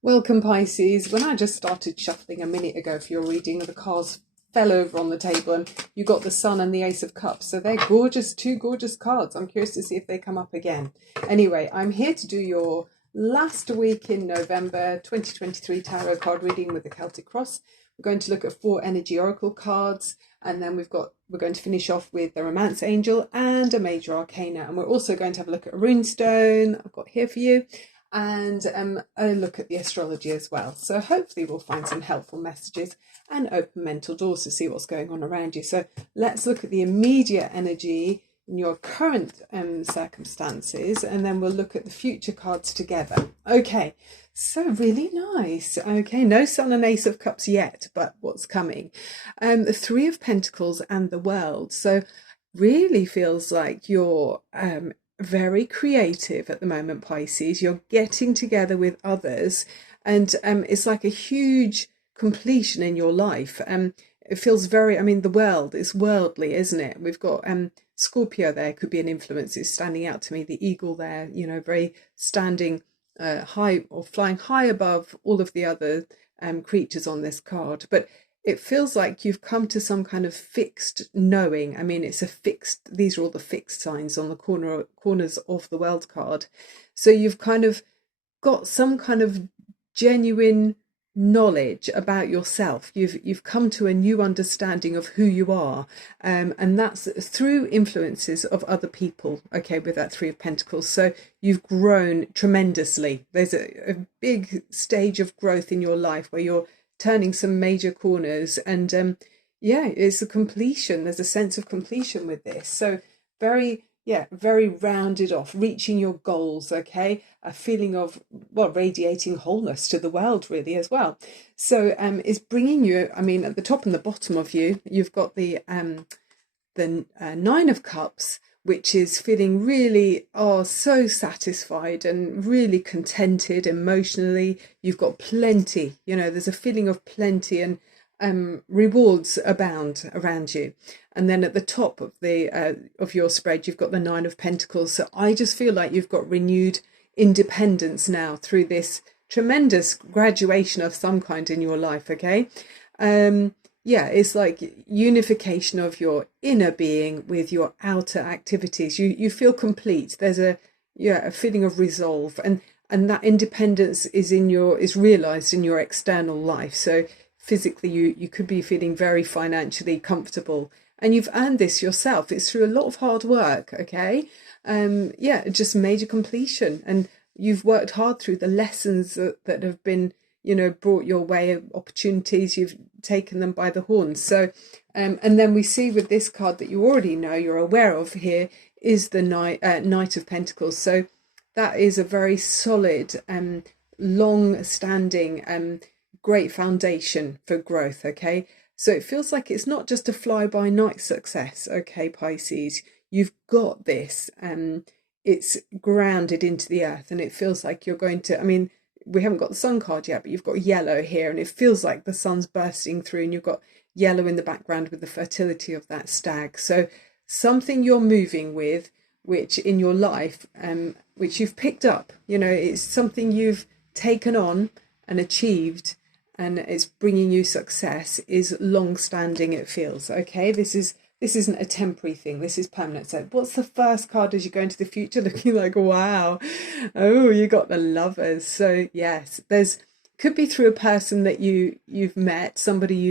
Welcome, Pisces. When I just started shuffling a minute ago for your reading, the cards fell over on the table and you got the Sun and the Ace of Cups. So they're gorgeous, two gorgeous cards. I'm curious to see if they come up again. Anyway, I'm here to do your last week in November 2023 tarot card reading with the Celtic Cross. We're going to look at 4 energy oracle cards, and then we're going to finish off with the Romance Angel and a Major Arcana. And we're also going to have a look at a rune stone I've got here for you, and a look at the astrology as well. So hopefully we'll find some helpful messages and open mental doors to see what's going on around you. So let's look at the immediate energy in your current circumstances, and then we'll look at the future cards together. Okay, so really nice. Okay, no Sun and Ace of Cups yet, but what's coming? The Three of Pentacles and the World. So really feels like you're very creative at the moment, Pisces. You're getting together with others, and it's like a huge completion in your life. It feels very, the world is worldly, isn't it? We've got Scorpio there, could be an influence. It's standing out to me, the eagle there, very standing high or flying high above all of the other creatures on this card. But it feels like you've come to some kind of fixed knowing. It's a fixed, these are all the fixed signs on the corners of the World card. So you've kind of got some kind of genuine knowledge about yourself. You've come to a new understanding of who you are, and that's through influences of other people, okay, with that Three of Pentacles. So you've grown tremendously. There's a big stage of growth in your life where you're turning some major corners, and it's a completion. There's a sense of completion with this. So very rounded off, reaching your goals, okay, a feeling of radiating wholeness to the world really as well. So it's bringing you, at the top and the bottom of you've got the Nine of Cups, which is feeling really so satisfied and really contented emotionally. You've got plenty, there's a feeling of plenty, and rewards abound around you. And then at the top of the of your spread, you've got the Nine of Pentacles. So I just feel like you've got renewed independence now through this tremendous graduation of some kind in your life, okay? It's like unification of your inner being with your outer activities. You feel complete. There's a feeling of resolve, and that independence is realized in your external life. So physically you could be feeling very financially comfortable, and you've earned this yourself. It's through a lot of hard work, okay? Just major completion, and you've worked hard through the lessons that have been brought your way, opportunities, you've taken them by the horns. So and then we see with this card that you already know, you're aware of here, is the Knight of Pentacles. So that is a very solid long-standing great foundation for growth, okay? So it feels like it's not just a fly-by-night success, okay, Pisces? You've got this, it's grounded into the earth, and it feels like you're going to, we haven't got the Sun card yet, but you've got yellow here, and it feels like the sun's bursting through, and you've got yellow in the background with the fertility of that stag. So something you're moving with, which in your life, which you've picked up, it's something you've taken on and achieved, and it's bringing you success, is long-standing, it feels, okay? This isn't a temporary thing, this is permanent. So what's the first card as you go into the future? Looking like, wow, oh, you got the Lovers. So yes, there's could be through a person that you've met, somebody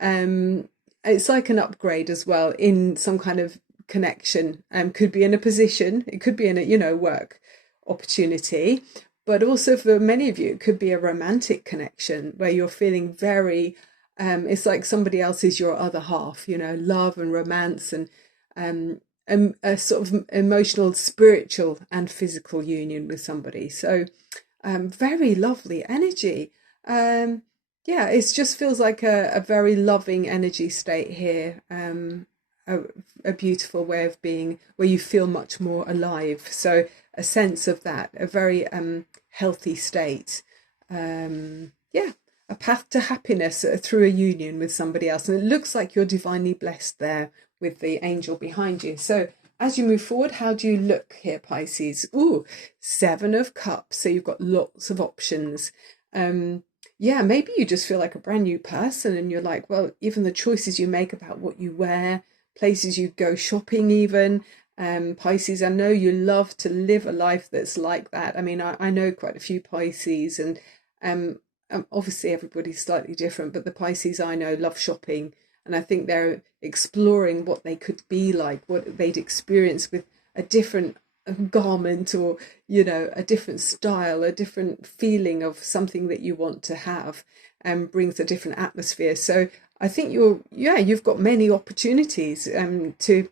it's like an upgrade as well in some kind of connection. Could be in a position, it could be in a work opportunity, but also for many of you it could be a romantic connection where you're feeling very it's like somebody else is your other half, love and romance, and a sort of emotional, spiritual and physical union with somebody. So very lovely energy. It just feels like a very loving energy state here, a beautiful way of being where you feel much more alive. So a sense of that, a very healthy state. A path to happiness through a union with somebody else. And it looks like you're divinely blessed there with the angel behind you. So as you move forward, how do you look here, Pisces? Ooh, 7 of Cups. So you've got lots of options. Yeah, maybe you just feel like a brand new person and you're like, well, even the choices you make about what you wear, places you go shopping even. Pisces, I know you love to live a life that's like that. I mean, I know quite a few Pisces, and obviously everybody's slightly different, but the Pisces I know love shopping, and I think they're exploring what they could be like, what they'd experience with a different garment, or a different style, a different feeling of something that you want to have, and brings a different atmosphere. So I think you've got many opportunities to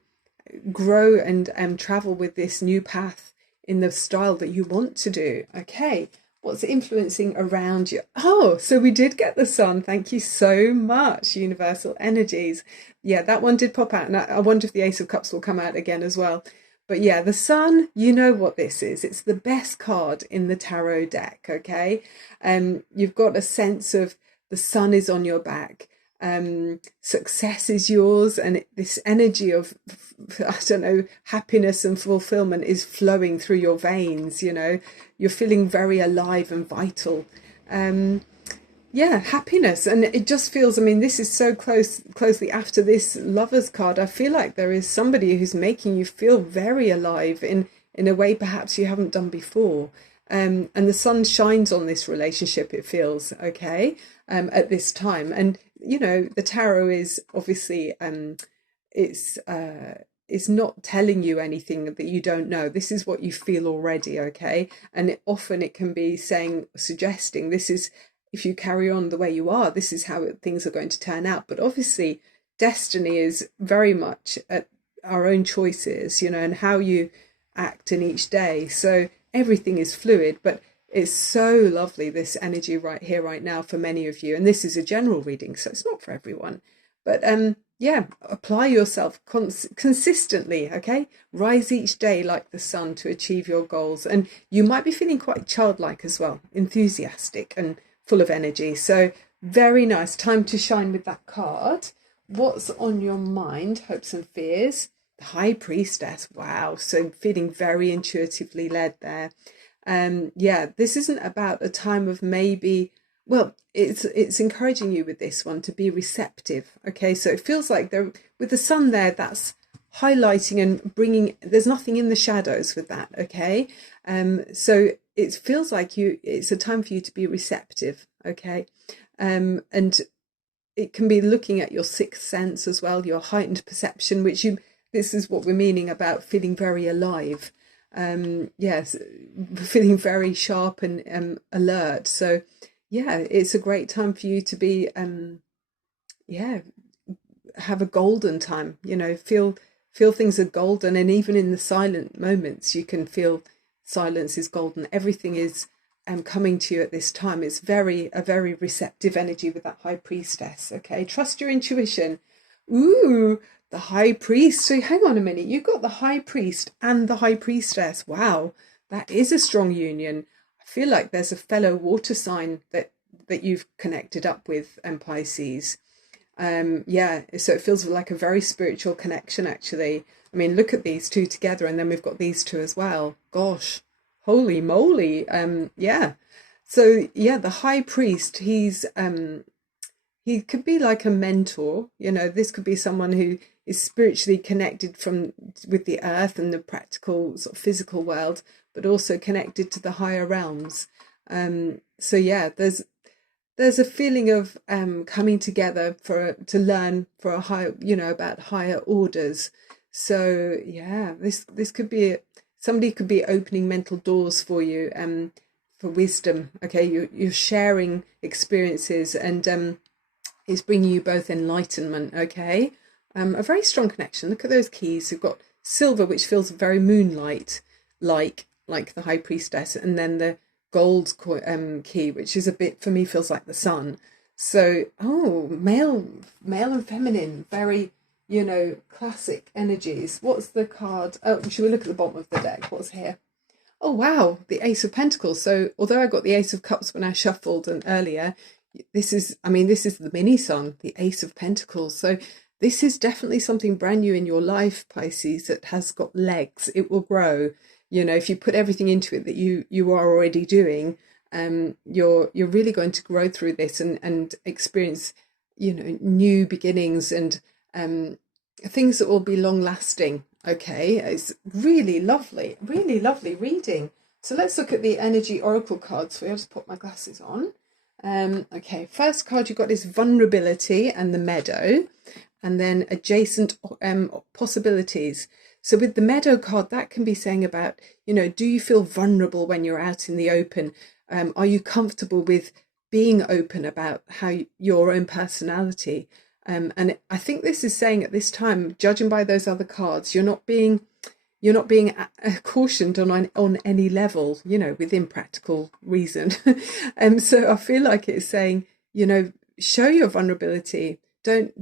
grow and travel with this new path in the style that you want to do. Okay, what's influencing around you? Oh, so we did get the sun. Thank you so much, universal energies. Yeah, that one did pop out, and I wonder if the Ace of Cups will come out again as well. But yeah, the sun, you know what this is. It's the best card in the tarot deck, okay? You've got a sense of the sun is on your back. Success is yours, and this energy of, I don't know, happiness and fulfillment is flowing through your veins. You're feeling very alive and vital. Yeah, happiness. And it just feels, I mean, this is so closely after this Lovers card. I feel like there is somebody who's making you feel very alive in a way perhaps you haven't done before. And the sun shines on this relationship, it feels, okay, at this time. And, the tarot is obviously, it's not telling you anything that you don't know. This is what you feel already, okay? And often it can be suggesting this is, if you carry on the way you are, this is how things are going to turn out. But obviously, destiny is very much at our own choices, and how you act in each day. So everything is fluid, but it's so lovely, this energy right here, right now, for many of you. And this is a general reading, so it's not for everyone. But yeah, apply yourself consistently, okay? Rise each day like the sun to achieve your goals. And you might be feeling quite childlike as well, enthusiastic and full of energy. So very nice. Time to shine with that card. What's on your mind? Hopes and fears. The High Priestess. Wow. So feeling very intuitively led there. Yeah, this isn't about a time of maybe, well, it's encouraging you with this one to be receptive. Okay, so it feels like there, with the sun there, that's highlighting and bringing, there's nothing in the shadows with that. Okay, so it feels like it's a time for you to be receptive. Okay, and it can be looking at your sixth sense as well, your heightened perception, this is what we're meaning about feeling very alive. Yes, feeling very sharp and alert. So yeah, it's a great time for you to be yeah, have a golden time, feel things are golden. And even in the silent moments, you can feel silence is golden. Everything is coming to you at this time. It's a very receptive energy with that High Priestess. Okay, trust your intuition. Ooh, the High Priest. So hang on a minute, you've got the High Priest and the High Priestess. Wow, that is a strong union. I feel like there's a fellow water sign that you've connected up with, Pisces. Yeah, so it feels like a very spiritual connection, actually. I mean, look at these two together, and then we've got these two as well. Gosh, holy moly. Yeah. So yeah, the High Priest, he could be like a mentor. This could be someone who is spiritually connected with the earth and the practical sort of physical world, but also connected to the higher realms. So yeah, there's a feeling of coming together to learn for a higher, about higher orders. So yeah, this could be somebody could be opening mental doors for you, for wisdom. Okay, you're sharing experiences, and it's bringing you both enlightenment. Okay, a very strong connection. Look at those keys. You've got silver, which feels very moonlight like the High Priestess, and then the gold key, which is a bit, for me, feels like the sun. So male and feminine, very classic energies. What's the card? Oh, should we look at the bottom of the deck? What's here? Oh wow, the Ace of Pentacles. So although I got the Ace of Cups when I shuffled and earlier, this is the mini sun, the Ace of Pentacles. So this is definitely something brand new in your life, Pisces, that has got legs. It will grow. You know, if you put everything into it that you are already doing, you're really going to grow through this and experience, you know, new beginnings and things that will be long lasting. Okay, it's really lovely reading. So let's look at the energy oracle cards. So I'll just put my glasses on. Okay, first card you've got is vulnerability and the meadow, and then adjacent possibilities. So with the meadow card, that can be saying about, you know, do you feel vulnerable when you're out in the open? Are you comfortable with being open about how your own personality? And I think this is saying at this time, judging by those other cards, you're not being cautioned on any level, you know, within practical reason. So I feel like it's saying, you know, show your vulnerability. Don't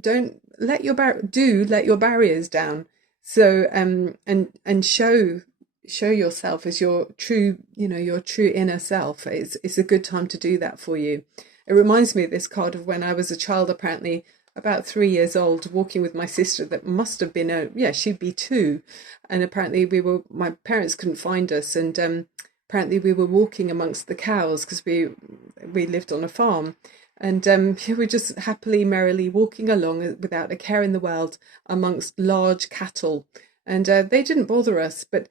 let your let your barriers down. So and show yourself as your true, you know, your true inner self. It's a good time to do that for you. It reminds me of this card of when I was a child, apparently about 3 years old, walking with my sister that must have been she'd be 2, and apparently my parents couldn't find us, and apparently we were walking amongst the cows because we lived on a farm, and we were just happily merrily walking along without a care in the world amongst large cattle, and they didn't bother us, but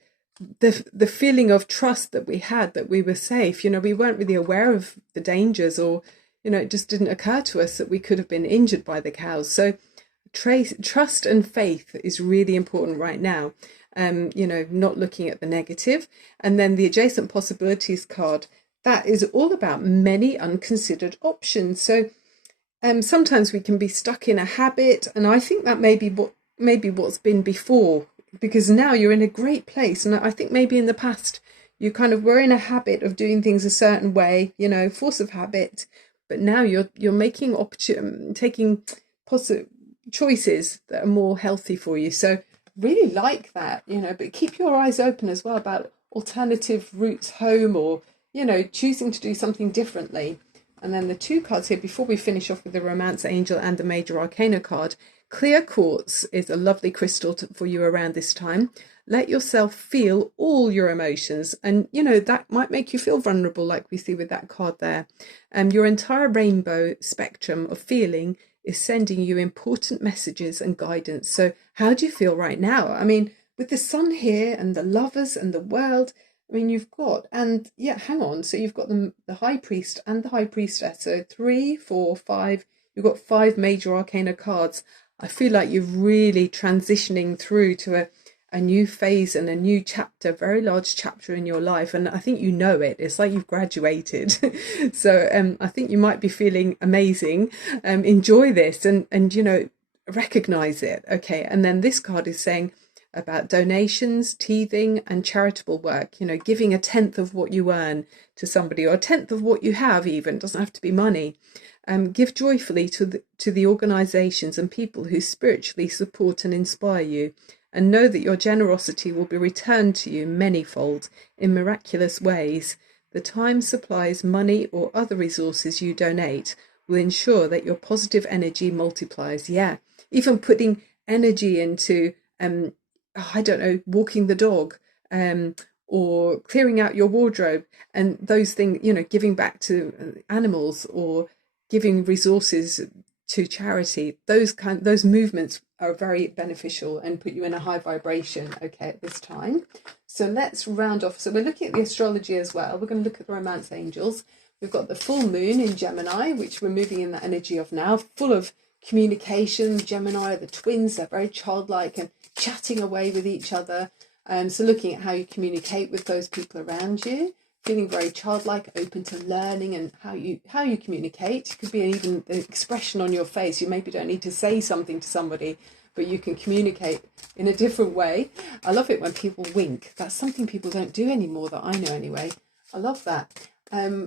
the feeling of trust that we had, that we were safe, you know, we weren't really aware of the dangers, or you know, it just didn't occur to us that we could have been injured by the cows. So trust and faith is really important right now. You know, not looking at the negative. And then the adjacent possibilities card, that is all about many unconsidered options. So sometimes we can be stuck in a habit, and I think that maybe what's been before, because now you're in a great place. And I think maybe in the past you kind of were in a habit of doing things a certain way, you know, force of habit. But now you're making taking choices that are more healthy for you. So really like that, you know, but keep your eyes open as well about alternative routes home, or, you know, choosing to do something differently. And then the 2 cards here, before we finish off with the Romance Angel and the Major Arcana card, clear quartz is a lovely crystal for you around this time. Let yourself feel all your emotions, and you know that might make you feel vulnerable, like we see with that card there. Your entire rainbow spectrum of feeling is sending you important messages and guidance. So how do you feel right now? I mean, with the sun here and the lovers and the world, I mean, you've got, and yeah, hang on, so you've got the High Priest and the High Priestess, so 3, 4, 5, you've got 5 major arcana cards. I feel like you're really transitioning through to a new phase and a new chapter, very large chapter in your life, and I think you know it. It's like you've graduated. So I think you might be feeling amazing. Enjoy this and you know, recognize it. Okay, and then this card is saying about donations, teething, and charitable work, you know, giving 1/10 of what you earn to somebody, or 1/10 of what you have, even, it doesn't have to be money. Give joyfully to the organizations and people who spiritually support and inspire you, and know that your generosity will be returned to you manyfold in miraculous ways. The time, supplies, money, or other resources you donate will ensure that your positive energy multiplies. Yeah, even putting energy into, I don't know, walking the dog, or clearing out your wardrobe, and those things, you know, giving back to animals, or giving resources to charity. Those movements are very beneficial and put you in a high vibration, okay, at this time. So let's round off. So we're looking at the astrology as well. We're going to look at the Romance Angels. We've got the full moon in Gemini, which we're moving in that energy of now, full of communication. Gemini, the twins, they're very childlike and chatting away with each other. So looking at how you communicate with those people around you, feeling very childlike, open to learning, and how you communicate. It could be even the expression on your face. You maybe don't need to say something to somebody, but you can communicate in a different way. I love it when people wink. That's something people don't do anymore, that I know anyway. I love that.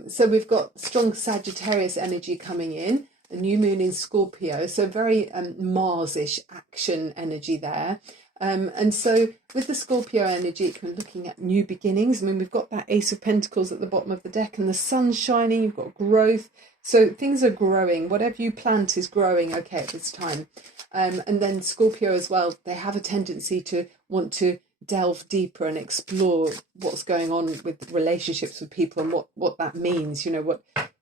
So we've got strong Sagittarius energy coming in, a new moon in Scorpio, so very Mars-ish action energy there. And so with the Scorpio energy, it can be looking at new beginnings. I mean, we've got that Ace of Pentacles at the bottom of the deck, and the sun's shining. You've got growth, So things are growing. Whatever you plant is growing, okay, at this time. And then Scorpio as well, they have a tendency to want to delve deeper and explore what's going on with relationships with people and what that means,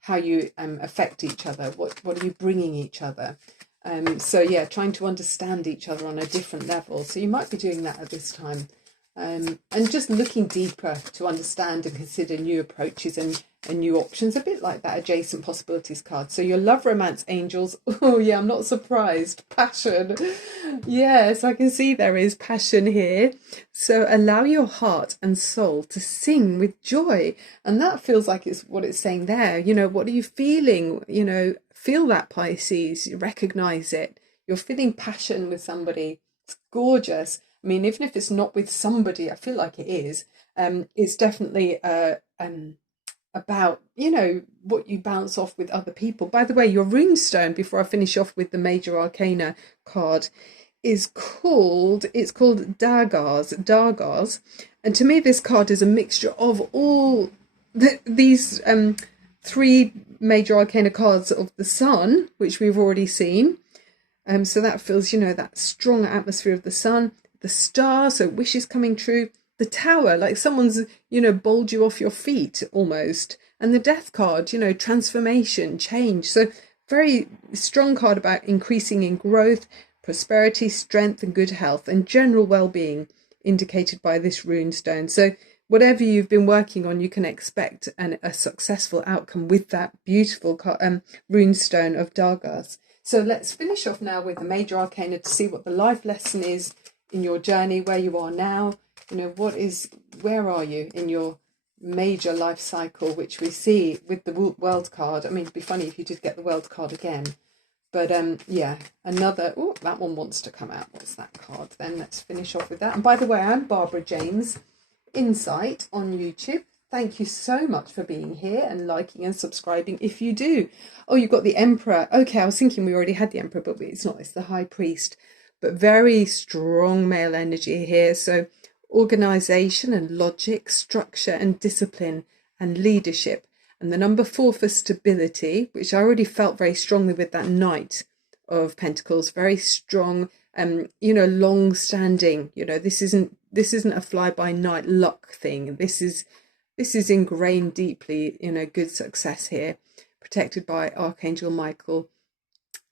how you affect each other, what are you bringing each other. So yeah, trying to understand each other on a different level. So you might be doing that at this time. And just looking deeper to understand and consider new approaches and new options, a bit like that adjacent possibilities card. So your love romance angels, oh yeah, I'm not surprised. Passion. Yes, I can see there is passion here. So allow your heart and soul to sing with joy. And that feels like it's what it's saying there. What are you feeling? Feel that, Pisces. Recognize it. You're feeling passion with somebody. It's gorgeous. I mean, even if it's not with somebody, I feel like it is. It's definitely about, what you bounce off with other people. By the way, your runestone, before I finish off with the major arcana card, it's called Dargars. And to me, this card is a mixture of all these three major arcana cards of the sun, which we've already seen. So that feels, that strong atmosphere of the sun, the star, so wishes coming true, the tower, like someone's, bowled you off your feet almost, and the death card, transformation, change. So very strong card about increasing in growth, prosperity, strength and good health and general well-being indicated by this runestone. So whatever you've been working on, you can expect a successful outcome with that beautiful runestone of Dargars. So let's finish off now with the major arcana to see what the life lesson is in your journey, where you are now, where are you in your major life cycle, which we see with the world card. I mean, it'd be funny if you did get the world card again. But yeah, another, that one wants to come out. What's that card then? Let's finish off with that. And by the way, I'm Barbara James, Insight on YouTube. Thank you so much for being here and liking and subscribing if you do. Oh, you've got the Emperor. Okay, I was thinking we already had the Emperor, but it's not. It's the High Priest. But very strong male energy here. So organization and logic, structure and discipline and leadership. And the number 4 for stability, which I already felt very strongly with that Knight of Pentacles. Very strong, long standing. This isn't a fly by night luck thing. This is ingrained deeply, good success here, protected by Archangel Michael.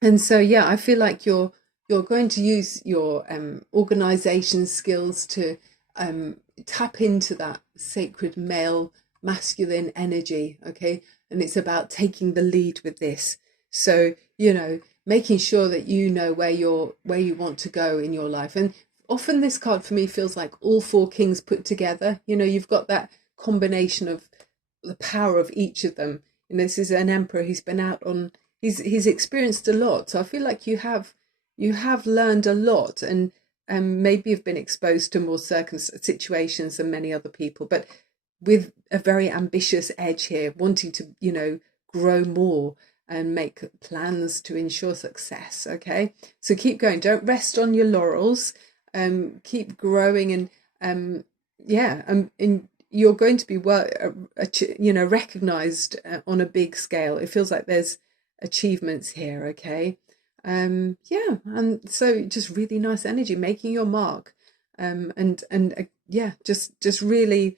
And so, yeah, I feel like you're going to use your organization skills to tap into that sacred male masculine energy. Okay. And it's about taking the lead with this. So, making sure that where you want to go in your life. And often this card for me feels like all 4 kings put together. You've got that combination of the power of each of them. This is an emperor who's been out on, he's experienced a lot. So I feel like you have learned a lot and maybe have been exposed to more situations than many other people, but with a very ambitious edge here, wanting to, grow more and make plans to ensure success. Okay, so keep going. Don't rest on your laurels. Keep growing and you're going to be recognized on a big scale. It feels like there's achievements here. Okay. And so just really nice energy, making your mark, just really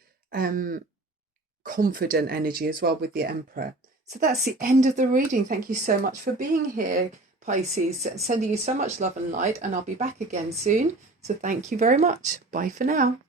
confident energy as well with the Emperor. So that's the end of the reading. Thank you so much for being here, Pisces. Sending you so much love and light, and I'll be back again soon. So thank you very much. Bye for now.